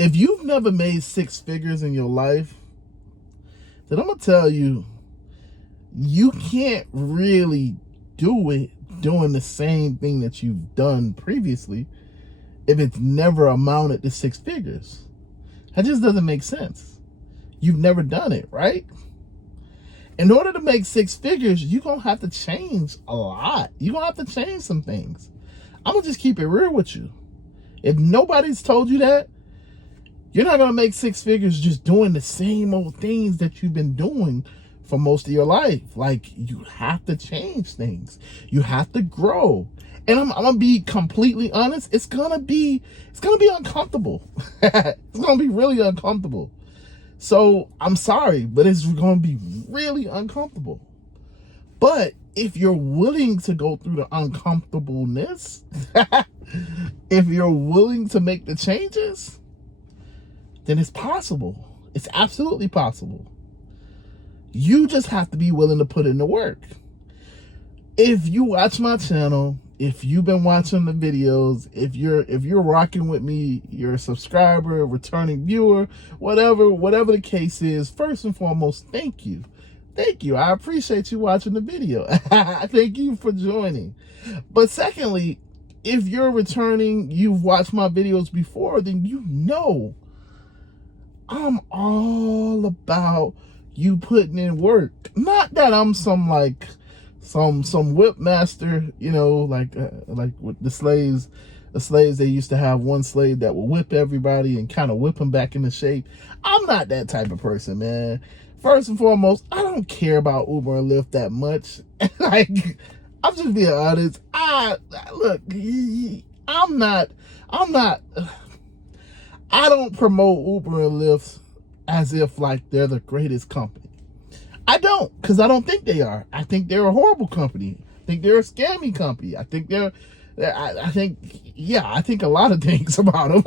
If you've never made six figures in your life, then I'm going to tell you, you can't really do it doing the same thing that you've done previously if it's never amounted to six figures. That just doesn't make sense. You've never done it, right? In order to make six figures, you're going to have to change a lot. You're going to have to change some things. I'm going to just keep it real with you. If nobody's told you that, you're not going to make six figures just doing the same old things that you've been doing for most of your life. Like, you have to change things. You have to grow. And I'm going to be completely honest. It's going to be uncomfortable. It's going to be really uncomfortable. So I'm sorry, but it's going to be really uncomfortable. But if you're willing to go through the uncomfortableness, if you're willing to make the changes, then it's possible. It's absolutely possible. You just have to be willing to put in the work. If you watch my channel, if you've been watching the videos, if you're rocking with me, you're a subscriber, a returning viewer, whatever the case is, first and foremost, thank you. Thank you. I appreciate you watching the video. Thank you for joining. But secondly, if you're returning, you've watched my videos before, then you know I'm all about you putting in work. Not that I'm some whip master, you know, like with the slaves, they used to have one slave that would whip everybody and kind of whip them back into shape. I'm not that type of person, man. First and foremost, I don't care about Uber and Lyft that much. Like, I'm just being honest. I don't promote Uber and Lyft as if like they're the greatest company. I don't, because I don't think they are. I think they're a horrible company. I think they're a scammy company. I think I think a lot of things about them.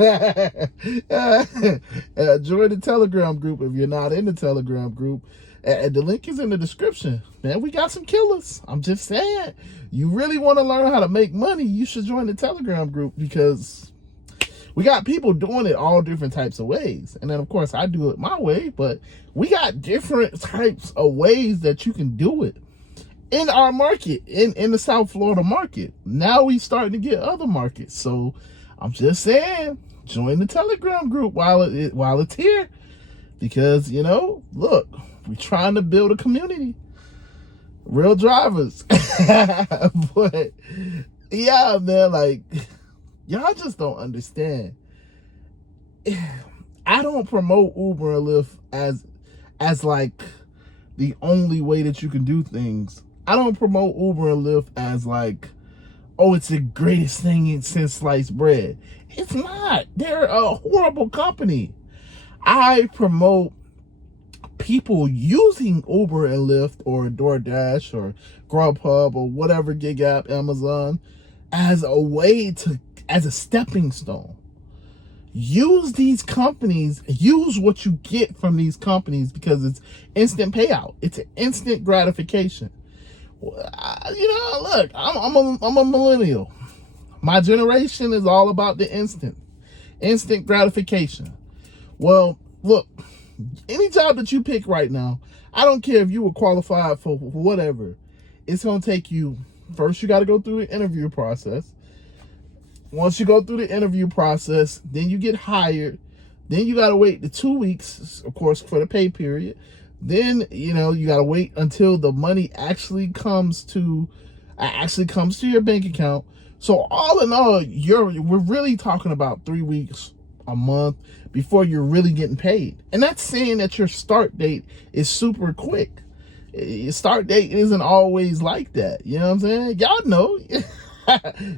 Join the Telegram group if you're not in the Telegram group. The link is in the description. Man, we got some killers. I'm just saying. You really want to learn how to make money, you should join the Telegram group, because we got people doing it all different types of ways. And then, of course, I do it my way, but we got different types of ways that you can do it in our market, in the South Florida market. Now we starting to get other markets. So I'm just saying, join the Telegram group while it's here, because, you know, look, we're trying to build a community, real drivers. But yeah, man, like, y'all just don't understand. I don't promote Uber and Lyft as like the only way that you can do things. I don't promote Uber and Lyft as like, oh, it's the greatest thing since sliced bread. It's not. They're a horrible company. I promote people using Uber and Lyft or DoorDash or Grubhub or whatever gig app, Amazon, as a way as a stepping stone. Use these companies, use what you get from these companies, because it's instant payout. It's an instant gratification. You know, look, I'm a millennial. My generation is all about the instant gratification. Well, look, any job that you pick right now, I don't care if you were qualified for whatever, it's going to take you, first you got to go through the interview process. Once you go through the interview process, then you get hired. Then you got to wait the 2 weeks, of course, for the pay period. Then, you know, you got to wait until the money actually comes to your bank account. So all in all, we're really talking about 3 weeks, a month before you're really getting paid. And that's saying that your start date is super quick. Your start date isn't always like that. You know what I'm saying? Y'all know.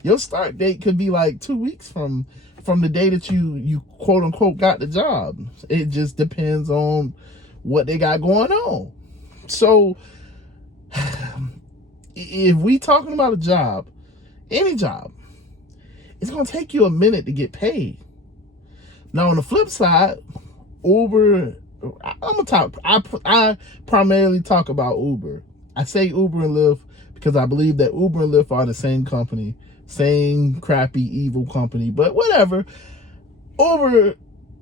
Your start date could be like 2 weeks from the day that you quote unquote got the job. It just depends on what they got going on. So if we talking about a job, any job, it's gonna take you a minute to get paid. Now on the flip side, Uber, I primarily talk about Uber. I say Uber and Lyft because I believe that Uber and Lyft are the same company, same crappy, evil company, but whatever. Uber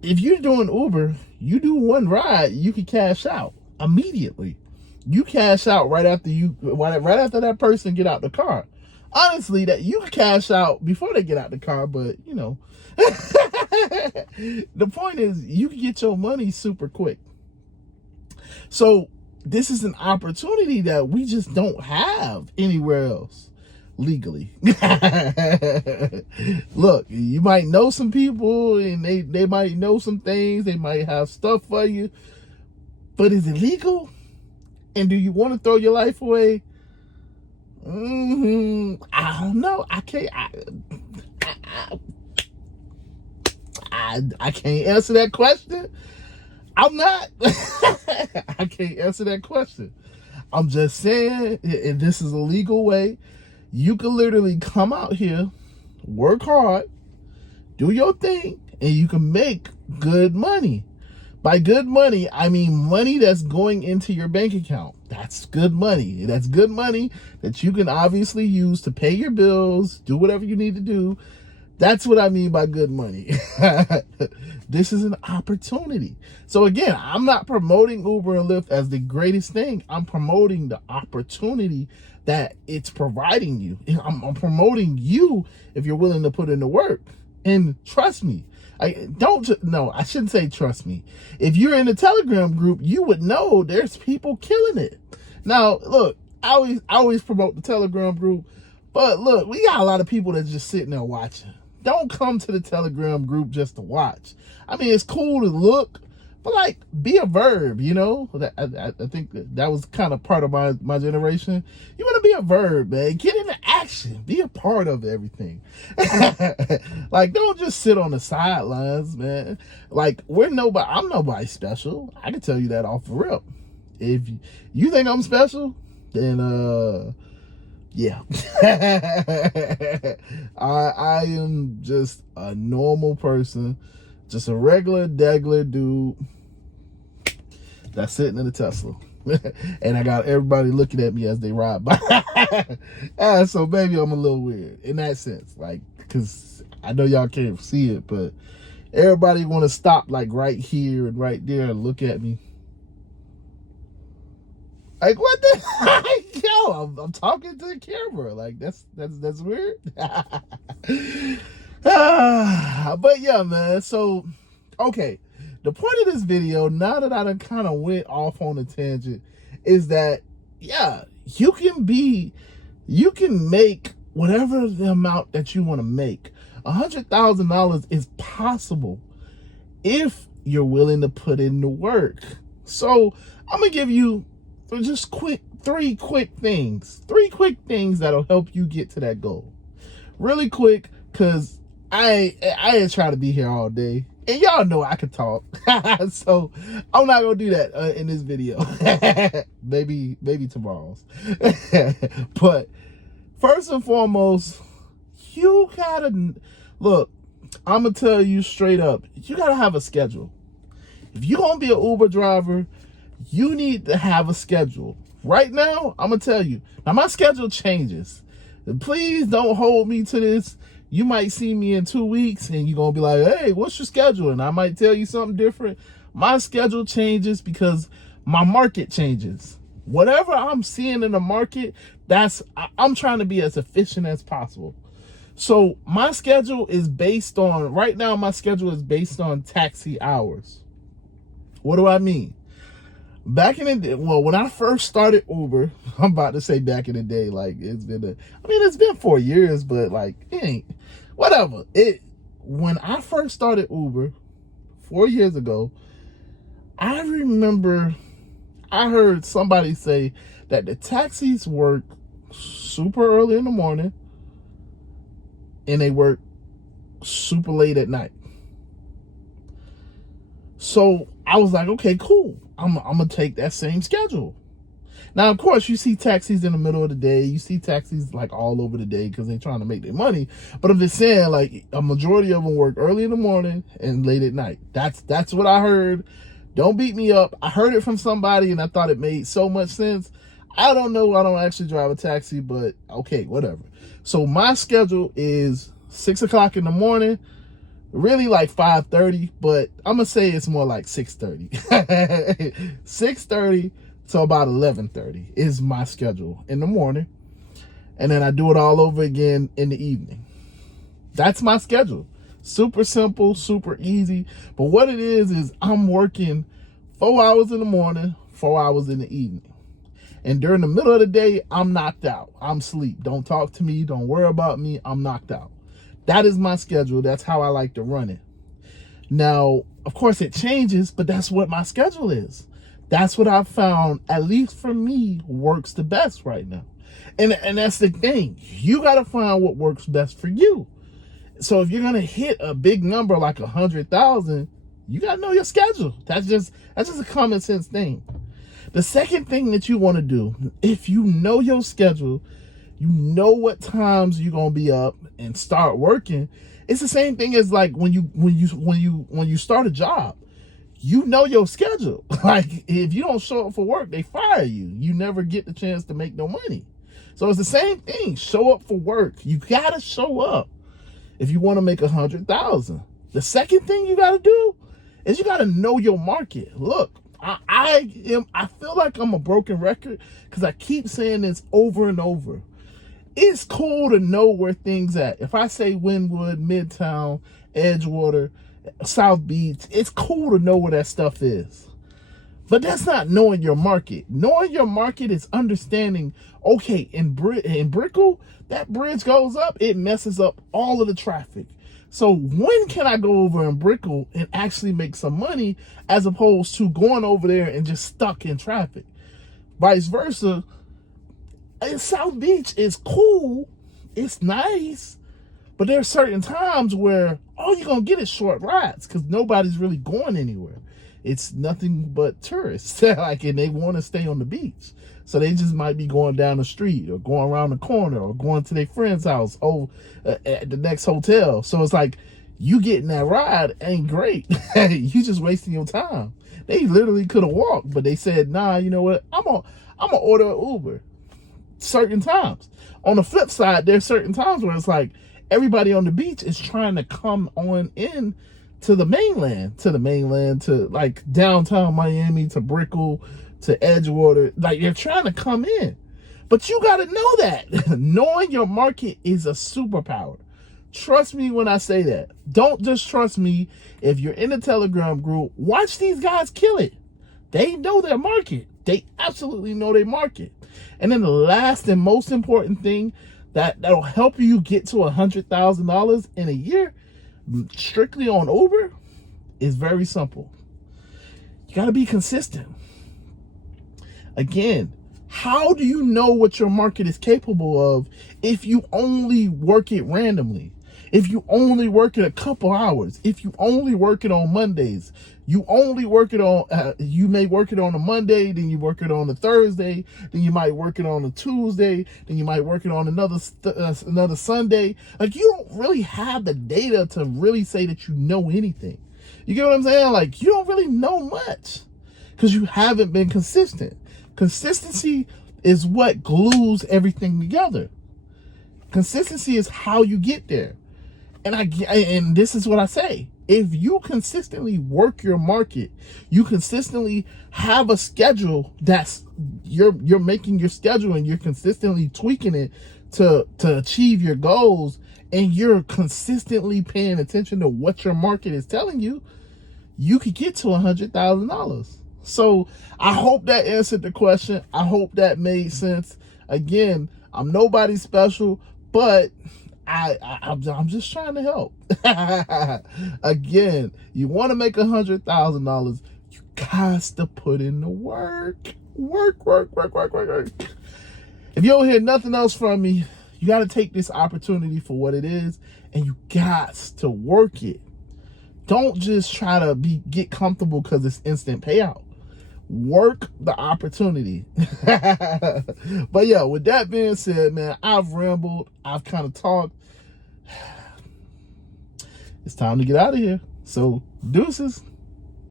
if you're doing Uber, you do one ride, you can cash out immediately. You cash out right after that person get out the car. Honestly, that you cash out before they get out the car, but you know, the point is you can get your money super quick. So this is an opportunity that we just don't have anywhere else legally. Look, you might know some people and they might know some things, they might have stuff for you, but is it legal? And do you want to throw your life away? I don't know. I can't. I can't answer that question. I'm not. I can't answer that question. I'm just saying, if this is a legal way, you can literally come out here, work hard, do your thing, and you can make good money. By good money, I mean money that's going into your bank account. That's good money. That's good money that you can obviously use to pay your bills, do whatever you need to do. That's what I mean by good money. This is an opportunity. So again, I'm not promoting Uber and Lyft as the greatest thing. I'm promoting the opportunity that it's providing you. I'm promoting you if you're willing to put in the work. And trust me, I shouldn't say trust me. If you're in the Telegram group, you would know there's people killing it. Now, look, I always promote the Telegram group, but look, we got a lot of people that's just sitting there watching. Don't come to the Telegram group just to watch. I mean, it's cool to look, but like, be a verb, you know? I think that was kind of part of my generation. You want to be a verb, man. Get into action. Be a part of everything. Like, don't just sit on the sidelines, man. Like, I'm nobody special. I can tell you that off the rip. If you think I'm special, then, yeah. I am just a normal person, just a regular dude that's sitting in a Tesla. And I got everybody looking at me as they ride by. So maybe I'm a little weird in that sense, like, because I know y'all can't see it, but everybody want to stop like right here and right there and look at me. Like, what the yo, I'm talking to the camera. Like, that's weird. But yeah, man. So, okay. The point of this video, now that I done kind of went off on a tangent, is that, yeah, you can make whatever the amount that you want to make. $100,000 is possible if you're willing to put in the work. So I'm going to give you just three quick things that'll help you get to that goal. Really quick, because I ain't trying to be here all day. And y'all know I can talk. So I'm not going to do that in this video. maybe tomorrow's. But first and foremost, you gotta, look, I'm going to tell you straight up, you got to have a schedule. If you're going to be an Uber driver, you need to have a schedule. Right now, I'm going to tell you. Now, my schedule changes. Please don't hold me to this. You might see me in 2 weeks and you're going to be like, hey, what's your schedule? And I might tell you something different. My schedule changes because my market changes. Whatever I'm seeing in the market, I'm trying to be as efficient as possible. So my schedule is based on, right now, my schedule is based on taxi hours. What do I mean? Back in the day, well, when I first started Uber, I'm about to say back in the day, like it's been 4 years, but like it ain't, whatever. When I first started Uber 4 years ago, I remember I heard somebody say that the taxis work super early in the morning and they work super late at night. So I was like, okay, cool. I'm going to take that same schedule. Now, of course, you see taxis in the middle of the day. You see taxis like all over the day because they're trying to make their money. But I'm just saying, like, a majority of them work early in the morning and late at night. That's what I heard. Don't beat me up. I heard it from somebody and I thought it made so much sense. I don't know. I don't actually drive a taxi, but okay, whatever. So my schedule is 6 o'clock in the morning Really like 5:30, but I'm gonna say it's more like 6:30. 6:30 to about 11:30 is my schedule in the morning, and then I do it all over again in the evening. That's my schedule. Super simple, super easy. But what it is I'm working 4 hours in the morning, 4 hours in the evening. And during the middle of the day, I'm knocked out. I'm asleep. Don't talk to me. Don't worry about me. I'm knocked out. That is my schedule. That's how I like to run it. Now, of course, it changes, but that's what my schedule is. That's what I've found, at least for me, works the best right now. And that's the thing. You got to find what works best for you. So if you're going to hit a big number like 100,000, you got to know your schedule. That's just a common sense thing. The second thing that you want to do, if you know your schedule, you know what times you're going to be up and start working. It's the same thing as like when you start a job. You know your schedule. Like if you don't show up for work, they fire you. You never get the chance to make no money. So it's the same thing. Show up for work. You got to show up if you want to make 100,000. The second thing you got to do is you got to know your market. Look, I feel like I'm a broken record because I keep saying this over and over. It's cool to know where things at. If I say Wynwood, Midtown, Edgewater, South Beach, it's cool to know where that stuff is. But that's not knowing your market. Knowing your market is understanding, okay, in Brickell, that bridge goes up, it messes up all of the traffic. So when can I go over in Brickell and actually make some money as opposed to going over there and just stuck in traffic? Vice versa, in South Beach is cool, it's nice, but there are certain times where all you're going to get is short rides because nobody's really going anywhere. It's nothing but tourists, like, and they want to stay on the beach. So they just might be going down the street or going around the corner or going to their friend's house at the next hotel. So it's like you getting that ride ain't great. You just wasting your time. They literally could have walked, but they said, nah, you know what? I'm gonna order an Uber certain times. On the flip side, there's certain times where it's like everybody on the beach is trying to come on in to the mainland, to like downtown Miami, to Brickell, to Edgewater. Like they're trying to come in. But you got to know that. Knowing your market is a superpower. Trust me when I say that. Don't just trust me. If you're in the Telegram group, watch these guys kill it. They know their market. They absolutely know their market. And then the last and most important thing that'll help you get to $100,000 in a year, strictly on Uber, is very simple. You got to be consistent. Again, how do you know what your market is capable of if you only work it randomly? If you only work it a couple hours, if you only work it on Mondays, you only work it on, you may work it on a Monday, then you work it on a Thursday, then you might work it on a Tuesday, then you might work it on another Sunday. Like you don't really have the data to really say that you know anything. You get what I'm saying? Like you don't really know much because you haven't been consistent. Consistency is what glues everything together. Consistency is how you get there. And this is what I say. If you consistently work your market, you consistently have a schedule that's you're making your schedule and you're consistently tweaking it to achieve your goals, and you're consistently paying attention to what your market is telling you, you could get to $100,000. So I hope that answered the question. I hope that made sense. Again, I'm nobody special, but I'm just trying to help. Again, you want to make $100,000, you got to put in the work. Work. If you don't hear nothing else from me, you got to take this opportunity for what it is, and you got to work it. Don't just try to get comfortable because it's instant payout. Work the opportunity. But yeah, with that being said, man, I've rambled. I've kind of talked. It's time to get out of here. So, deuces.